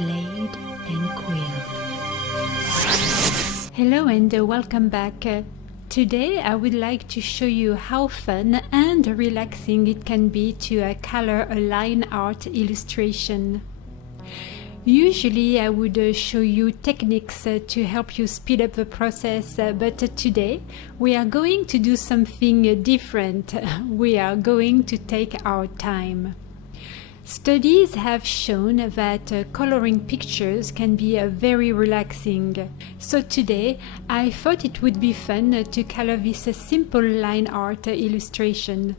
blade and quill. Hello and welcome back. Today I would like to show you how fun and relaxing it can be to color a line art illustration. Usually I would show you techniques to help you speed up the process, but today we are going to do something different. We are going to take our time. Studies have shown that coloring pictures can be very relaxing. So today I thought it would be fun to color this simple line art illustration.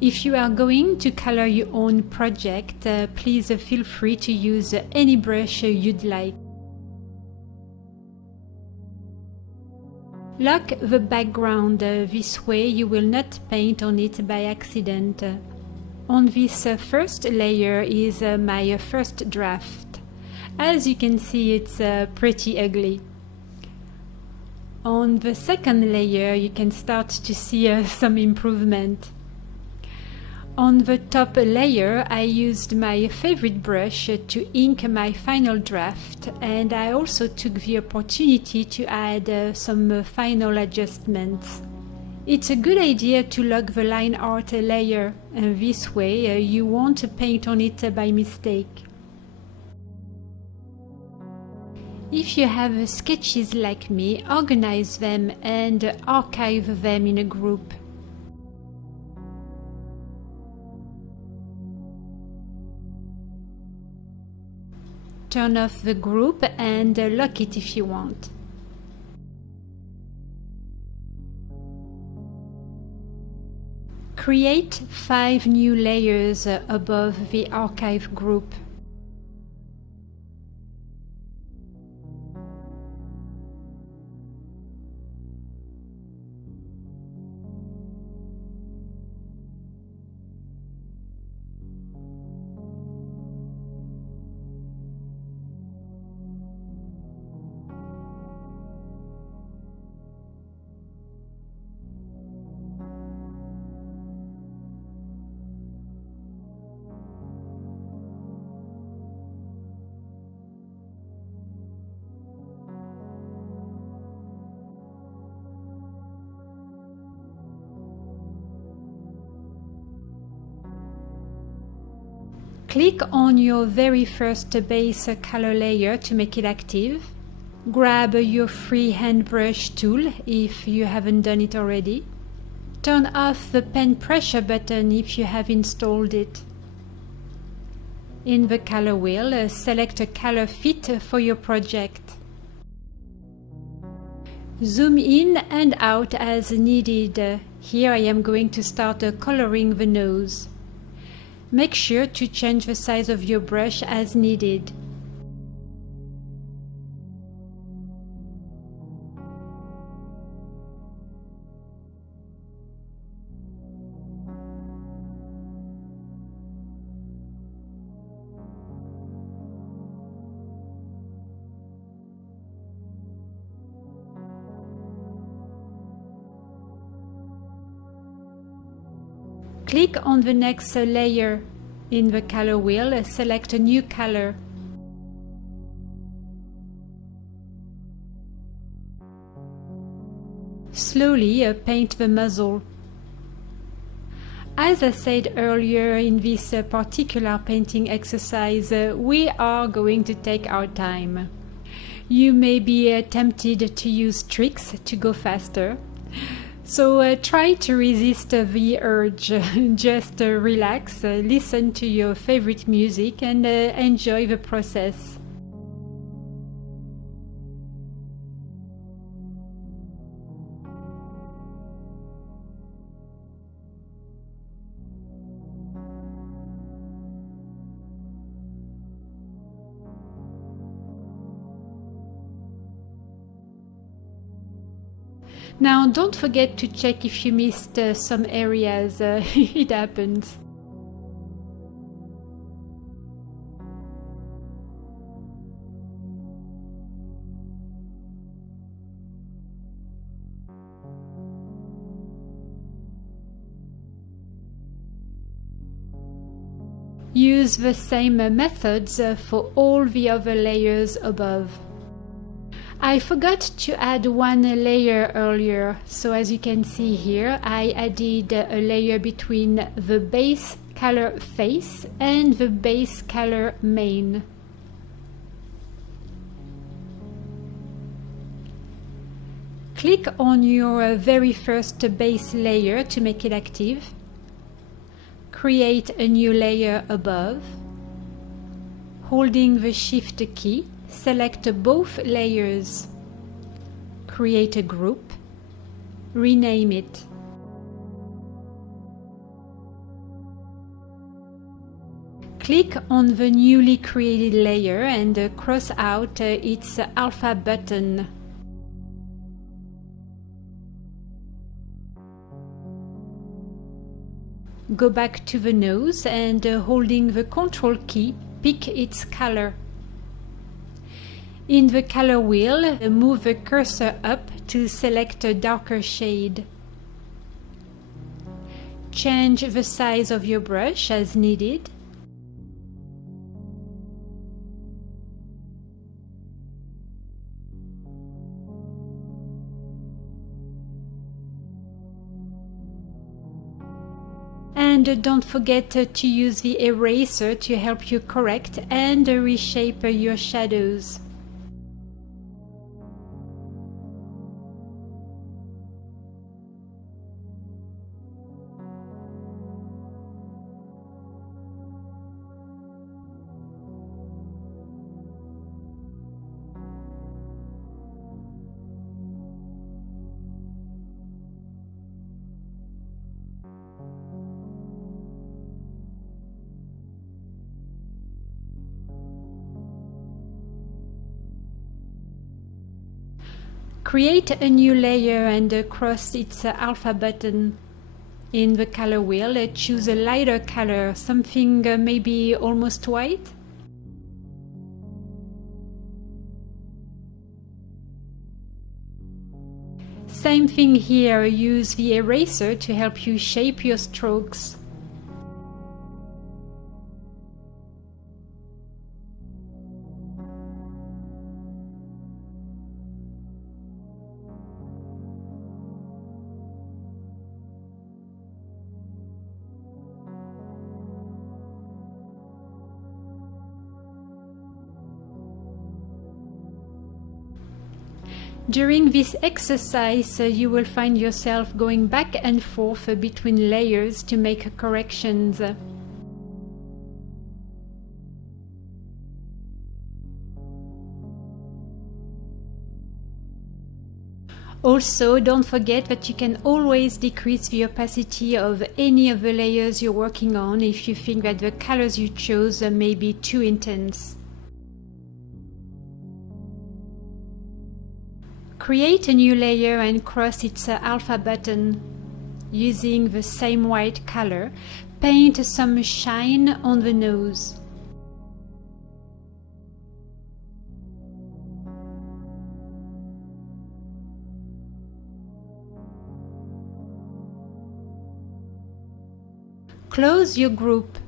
If you are going to color your own project, please feel free to use any brush you'd like. Lock the background, this way you will not paint on it by accident. On this first layer is my first draft. As you can see, it's pretty ugly. On the second layer you can start to see some improvement. On the top layer I used my favorite brush to ink my final draft, and I also took the opportunity to add some final adjustments. It's a good idea to lock the line art layer, and this way you won't paint on it by mistake. If you have sketches like me, organize them and archive them in a group. Turn off the group and lock it if you want. Create 5 new layers above the archive group. Click on your very first base color layer to make it active. Grab your freehand brush tool if you haven't done it already. Turn off the pen pressure button if you have installed it. In the color wheel, select a color fit for your project. Zoom in and out as needed. Here I am going to start coloring the nose. Make sure to change the size of your brush as needed. Click on the next layer. In the color wheel, select a new color. Slowly paint the muzzle. As I said earlier in this particular painting exercise, we are going to take our time. You may be tempted to use tricks to go faster. So try to resist the urge. Just relax, listen to your favorite music and enjoy the process. Now don't forget to check if you missed some areas, it happens. Use the same methods for all the other layers above. I forgot to add one layer earlier, so as you can see here, I added a layer between the base color face and the base color mane. Click on your very first base layer to make it active. Create a new layer above. Holding the Shift key, select both layers. Create a group. Rename it. Click on the newly created layer and cross out its alpha button. Go back to the nose and holding the Ctrl key, pick its color. In the color wheel, move the cursor up to select a darker shade. Change the size of your brush as needed. And don't forget to use the eraser to help you correct and reshape your shadows. Create a new layer and cross its alpha button. In the color wheel, choose a lighter color, something maybe almost white. Same thing here, use the eraser to help you shape your strokes. During this exercise, you will find yourself going back and forth between layers to make corrections. Also, don't forget that you can always decrease the opacity of any of the layers you're working on if you think that the colors you chose may be too intense. Create a new layer and cross its alpha button. Using the same white color, paint some shine on the nose. Close your group.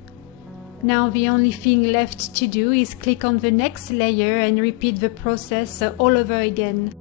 Now the only thing left to do is click on the next layer and repeat the process all over again.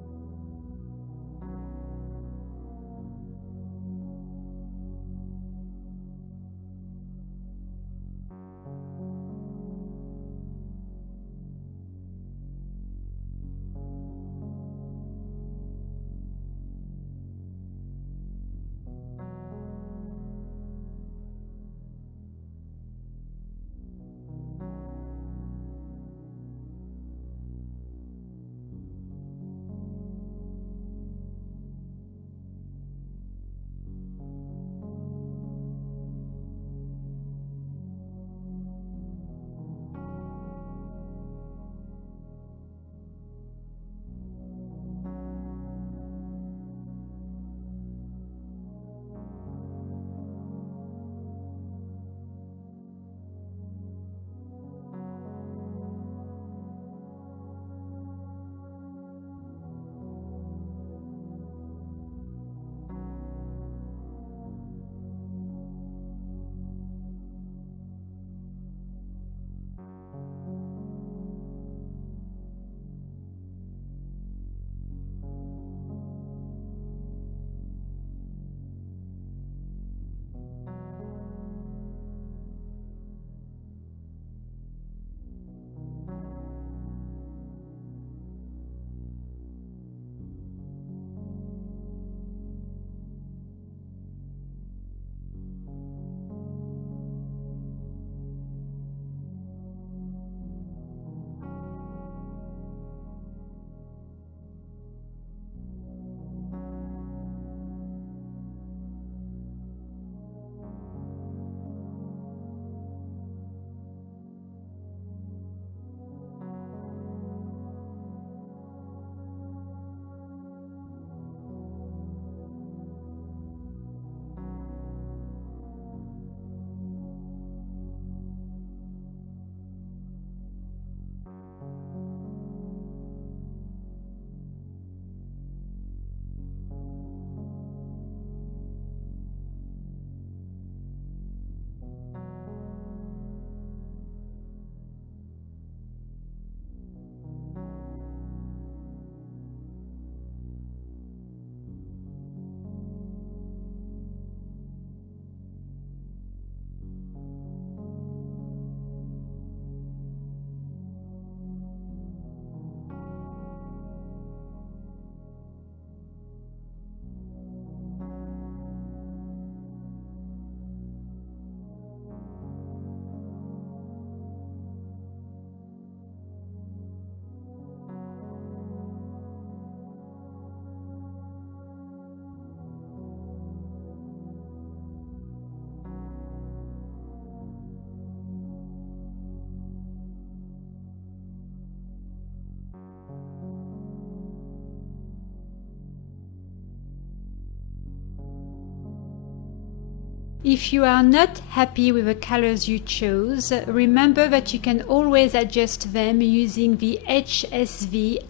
If you are not happy with the colors you chose, remember that you can always adjust them using the HSV/HSL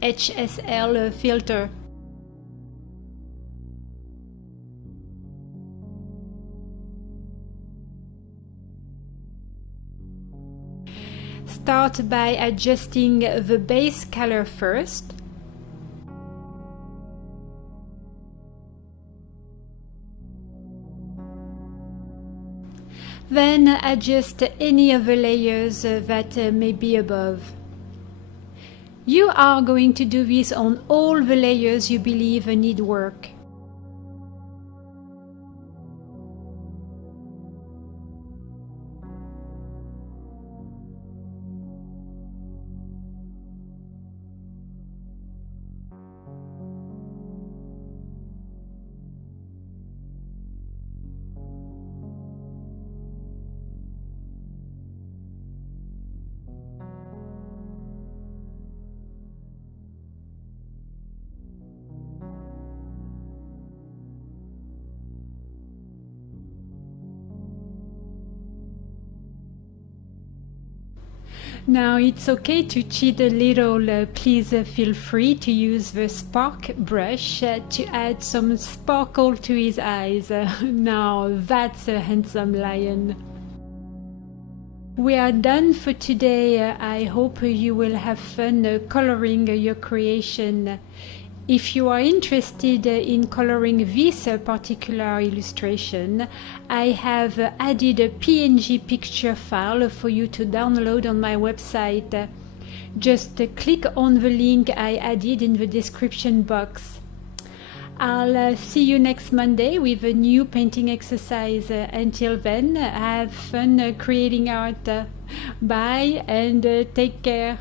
filter. Start by adjusting the base color first. Then adjust any of the layers that may be above. You are going to do this on all the layers you believe need work. Now it's okay to cheat a little, please feel free to use the spark brush to add some sparkle to his eyes. Now that's a handsome lion. We are done for today. I hope you will have fun coloring your creation. If you are interested in coloring this particular illustration, I have added a PNG picture file for you to download on my website. Just click on the link I added in the description box. I'll see you next Monday with a new painting exercise. Until then, have fun creating art. Bye and take care.